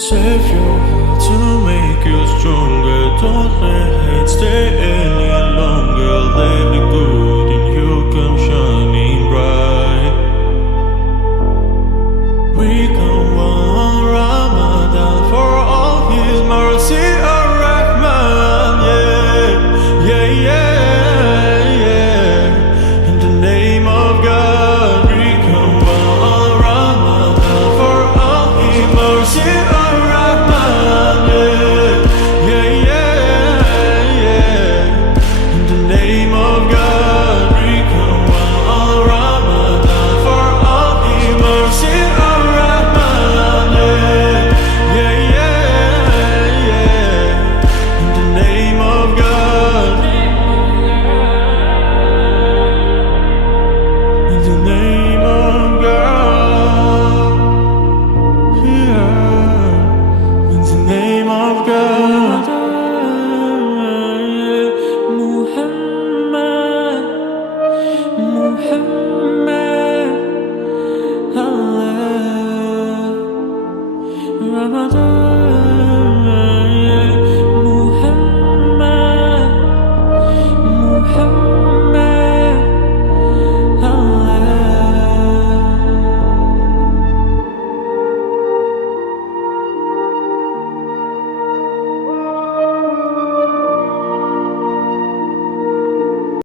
Save your heart to make you stronger. Don't let hate stay any longer. Let the good in you come shining bright. We come on Ramadan for all His mercy, Ar-Rahman. Yeah, yeah, yeah, yeah. In the name of God, we come on Ramadan for all His mercy. Muhammad